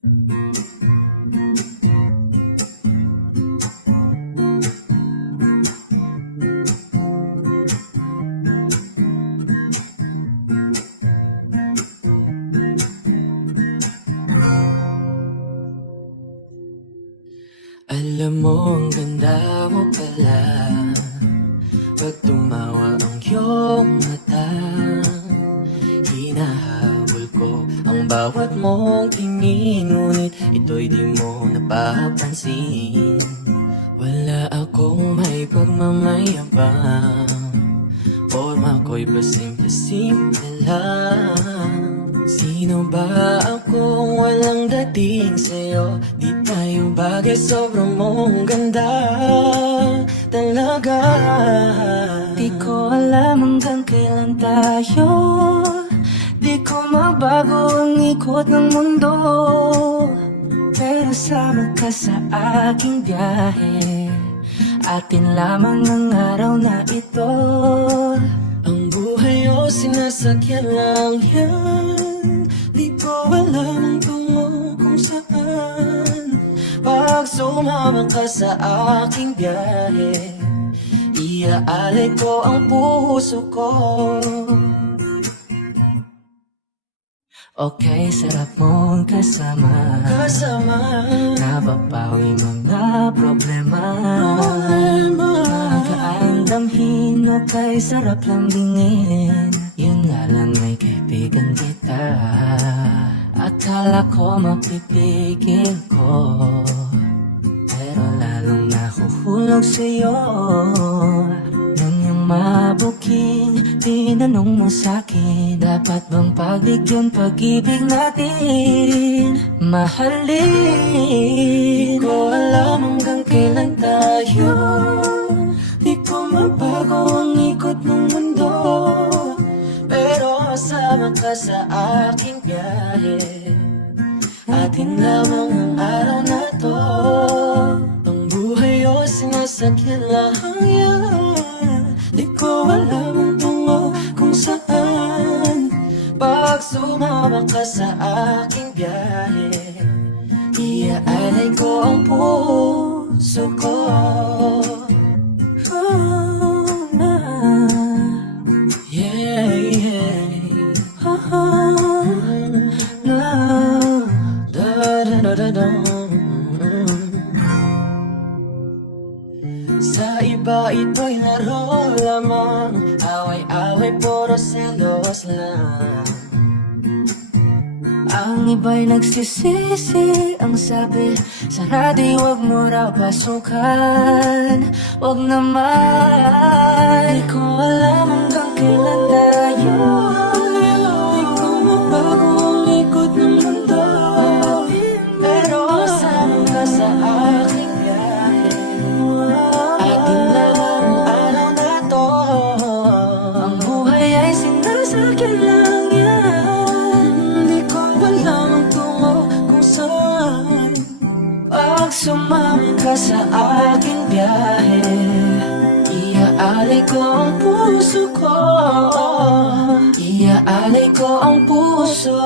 Alam mo, ang ganda mo pala pag tumawa ang iyong mata. Hinahabol ko ang bawat mong tingin, ngunit ito'y di mo napapansin. Wala akong may pagmamayabang, forma ko'y pasimple-simple lang. Sino ba akong walang dating sa'yo? Di tayo bagay, sobrang mong ganda talaga. Di ko alam hanggang kailan tayo, di ko mabago ang ikot ng mundo, pero sama ka sa aking biyahe, atin lamang ang araw na ito. Ang buhay o sinasakyan lang yan, di ko alam ang tungo kung saan. Pag sumama ka sa aking biyahe, iaalay ko ang puso ko. Okay, sarap mong kasama, napapawi mga problema. Magaan damhin, okay, sarap lambingin. Yun nga lang, may kaibigan kita. Akala ko mapipigil ko, pero lalong nahuhulog sa'yo. Nang yung mabuking tinanong mo sa'kin, dapat bang pagbigyan pag-ibig natin? Mahalin, di ko alam hanggang kailan tayo, di ko mabago ang ikot ng mundo, pero kasama ka sa aking biyahe, atin lamang ang araw na to. Ang buhay o sinasakyan lang yan, di ko alam ang tungo kung saan. Pag sumama ka sa aking biyahe, iaalay ko ang puso ko. Sa iba ito'y laro lamang, away-away puro selos lang. Ang iba'y nagsisisi, ang sabi sa radio, wag mo raw pasukan. Wag naman, di ko alam hanggang kailan tayo, di ko mabago ang ikot ng mundo, pero kasama ka sa aking biyahe, atin lamang ang araw na to. Ang buhay ay sinasakyan lang yan, di ko alam ang tungo kung saan. Pag sumama ka sa aking biyahe, iaalay ko ang puso ko, iaalay ko ang puso.